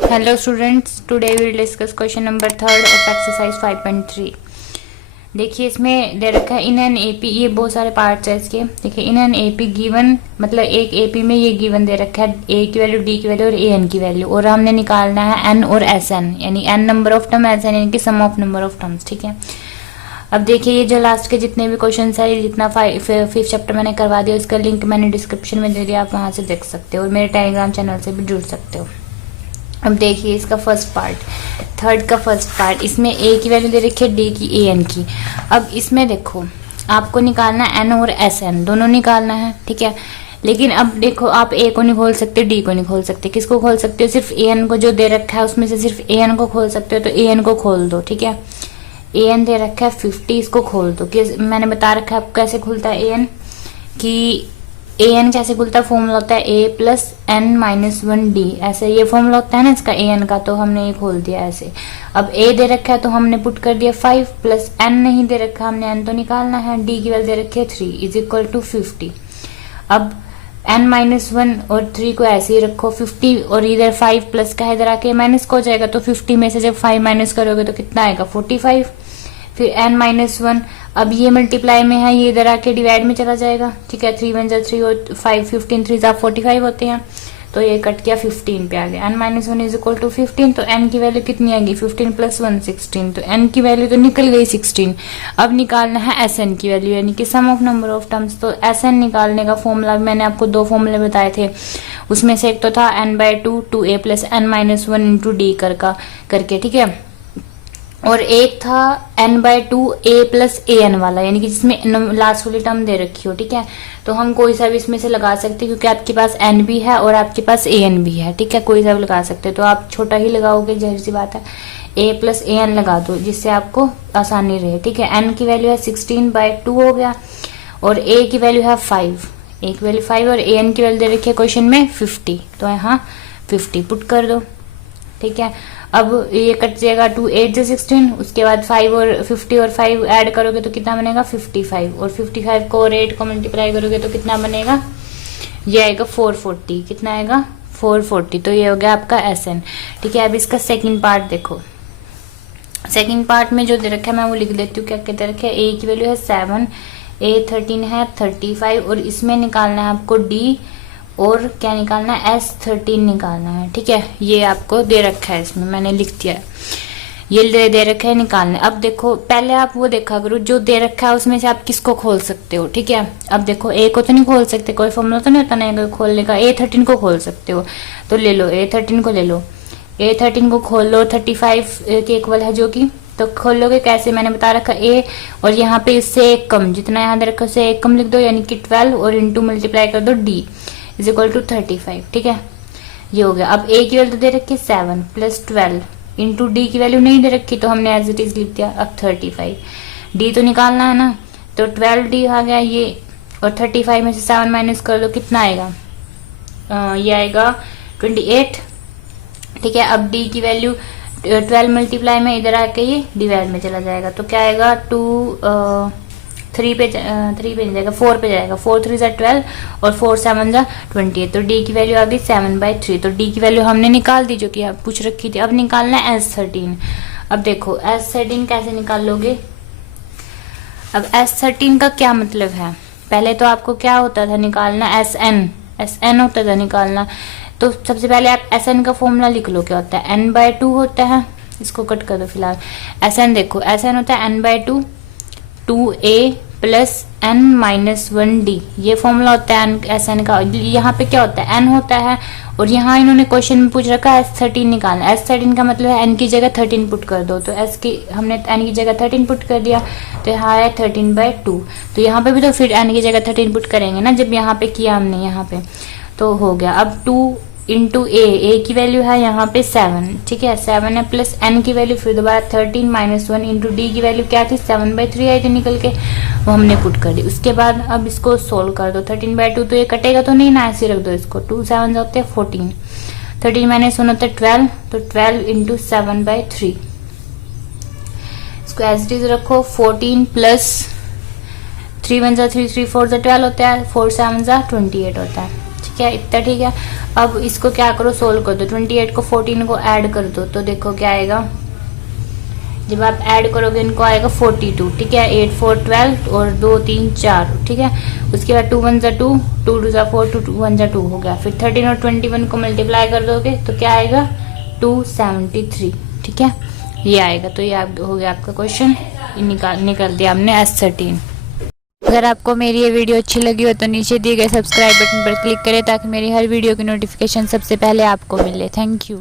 Hello students, today we will discuss question number 3 of exercise 5.3। देखिए इसमें दे रखा है इन एन एपी, ये बहुत सारे पार्ट्स है इसके। देखिए इन एन एपी गिवन, मतलब एक एपी में ये गिवन दे रखा है ए की वैल्यू, डी की वैल्यू और ए एन की वैल्यू, और हमने निकालना है एन और एस एन, यानी N number of term, S N यानी कि sum of number of terms. ठीक है, अब देखिए ये जो लास्ट के जितने भी क्वेश्चन है, ये जितना फिफ्थ चैप्टर मैंने करवा दिया, इसका लिंक मैंने डिस्क्रिप्शन में दे दिया, आप वहां से देख सकते हो और मेरे टेलीग्राम चैनल से भी जुड़ सकते हो। अब देखिए इसका फर्स्ट पार्ट, थर्ड का फर्स्ट पार्ट, इसमें ए की वैल्यू दे रखी है, डी की, ए एन की। अब इसमें देखो आपको निकालना है एन और एस एन, दोनों निकालना है। ठीक है, लेकिन अब देखो आप ए को नहीं खोल सकते, डी को नहीं खोल सकते, किसको खोल सकते हो? सिर्फ ए एन को, जो दे रखा है उसमें से सिर्फ ए एन को खोल सकते हो, तो ए एन को खोल दो। ठीक है, ए एन दे रखा है 50, इसको खोल दो। मैंने बता रखा है आपको कैसे खुलता है ए एन, कि ए एन कैसे खुलता है, फॉर्मूला होता है ए प्लस एन माइनस 1 डी, ऐसे ये फॉर्मूला होता है ना इसका ए एन का, तो हमने ये खोल दिया ऐसे। अब ए दे रखा है तो हमने पुट कर दिया 5, प्लस एन नहीं दे रखा, हमने एन तो निकालना है, डी की वैल्यू दे रखी है 3 इज इक्वल टू 50। अब एन माइनस 1 और 3 को ऐसे ही रखो 50, और इधर 5 प्लस का इधर आके माइनस को हो जाएगा, तो 50 में से जब 5 माइनस करोगे तो कितना आएगा 45। फिर एन माइनस 1, अब ये मल्टीप्लाई में है, ये इधर आके डिवाइड में चला जाएगा। ठीक है, 3 1 3 और 5 15 3 45 होते हैं, तो ये कट किया 15 पे आ गया। N minus 1 is equal to 15, तो एन की वैल्यू कितनी आएगी 15 प्लस 1 16, तो एन की वैल्यू तो निकल गई 16। अब निकालना है एस एन की वैल्यू, यानी कि sum of number of terms. तो एस एन निकालने का फॉर्मूला मैंने आपको 2 फॉर्मूले बताए थे, उसमें से एक तो था n/2 2a plus n minus 1 into D करके। ठीक है, और एक था n/2 a plus A N वाला, यानी कि जिसमें लास्ट वाली टर्म दे रखी हो। ठीक है, तो हम कोई सा भी इसमें से लगा सकते हैं, क्योंकि आपके पास n भी है और आपके पास ए एन भी है। ठीक है, कोई सा भी लगा सकते हैं, तो आप छोटा ही लगाओगे, जाहिर सी बात है, a प्लस ए एन लगा दो, जिससे आपको आसानी रहे। ठीक है, n की वैल्यू है 16/2 हो गया, और a की वैल्यू है 5, a की वैल्यू 5 और ए एन की वैल्यू दे रखी है क्वेश्चन में 50, तो यहाँ 50 पुट कर दो। ठीक है, अब ये कट जाएगा 2 8 से 16, उसके बाद 5 और 50 और 5 ऐड करोगे तो कितना बनेगा 55, और 55 को और 8 को मल्टीप्लाई करोगे तो कितना बनेगा, ये आएगा 440। कितना आएगा 440, तो ये हो गया आपका एस एन। ठीक है, अब इसका सेकंड पार्ट देखो, सेकंड पार्ट में जो दे रखा है मैं वो लिख देती हूँ, क्या कहते रखे, ए की वैल्यू है 7, ए 13 है 35, और इसमें निकालना है आपको डी, और क्या निकालना है S13 निकालना है। ठीक है, ये आपको दे रखा है, इसमें मैंने लिख दिया है, ये दे रखा है निकालना। अब देखो पहले आप वो देखा करो जो दे रखा है उसमें से आप किसको खोल सकते हो। ठीक है, अब देखो ए को तो नहीं खोल सकते, कोई फॉर्मूला तो नहीं होता ना खोलने का, A13 को खोल सकते हो, तो ले लो A13 को, ले लो A13 को खोल लो, 35 के इक्वल है जो कि, तो खोल लोगे कैसे, मैंने बता रखा ए, और यहाँ पे इससे एक कम, जितना यहाँ दे रखा उससे एक कम लिख दो, यानी कि 12, और इंटू मल्टीप्लाई कर दो डी इज इक्वल टू 35। ठीक है, ये हो गया। अब ए की वैल्यू दे रखी 7 प्लस 12 इंटू डी की वैल्यू नहीं दे रखी, तो हमने एज इट इज लिख दिया। अब 35, डी तो निकालना है ना, तो 12 डी आ गया ये, और 35 में से 7 माइनस कर दो, कितना आएगा, ये आएगा 28। ठीक है, अब डी की वैल्यू 12 मल्टीप्लाई में इधर आके ये डिवाइड में चला जाएगा, तो क्या आएगा 3 पे नहीं जाएगा, 4 पे जाएगा, 4 3 जा 12 और 4 7 जा 28, तो डी की वैल्यू आ गई 7/3। तो डी की वैल्यू हमने निकाल दी, जो कि आप पूछ रखी थी। अब निकालना है S13। अब देखो S13 कैसे निकाल लोगे, अब S13 का क्या मतलब है, पहले तो आपको क्या होता था निकालना, SN होता था निकालना। तो सबसे पहले आप SN का फॉर्मूला लिख लो, क्या होता है n/2 होता है, इसको कट कर दो फिलहाल। SN देखो, SN होता है n/2 2a plus n minus 1 D, ये फॉर्मूला होता है एस एन का। यहाँ पे क्या होता है n होता है, और यहाँ इन्होंने क्वेश्चन में पूछ रखा है S13 निकालना। S13 का मतलब है n की जगह 13 पुट कर दो, तो हमने n की जगह 13 पुट कर दिया, तो यहाँ है 13/2। तो यहाँ पे भी तो फिर n की जगह 13 पुट करेंगे ना, जब यहाँ पे किया हमने, यहाँ पे तो हो गया। अब 2 इंटू ए की वैल्यू है यहाँ पे 7, ठीक है 7 है, प्लस एन की वैल्यू फिर दोबारा 13 माइनस 1 इंटू डी की वैल्यू क्या थी 7/3 आई थी निकल के, वो हमने पुट कर दी। उसके बाद अब इसको सोल्व कर दो, 13/2 तो ये कटेगा तो नहीं ना, ऐसे रख दो इसको, 2 7 होते हैं 14, 13 माइनस 1 होता है 12, तो 12 इंटू 7/3, इसको एज इट इज रखो। 14 प्लस 3 1 3 3 4 12 होता है, 4 7 28 होता है, ठीक ठीक है, इतना ठीक है। अब इसको क्या करो, सोल्व कर दो। 28 को 14 को ऐड कर दो तो देखो क्या आएगा। जब आप ऐड करोगे इनको आएगा 42, ठीक है। 8 4 12 और 2 3 4, ठीक है। उसके बाद 2 1 2, 2 2 4, 2 1 2 हो गया। फिर 13 और 21 को मल्टीप्लाई कर दोगे तो क्या आएगा 273, ठीक है, ये आएगा। तो ये हो गया आपका क्वेश्चन, निकाल दिया आपने S13। अगर आपको मेरी ये वीडियो अच्छी लगी हो तो नीचे दिए गए सब्सक्राइब बटन पर क्लिक करें ताकि मेरी हर वीडियो की नोटिफिकेशन सबसे पहले आपको मिले। Thank you.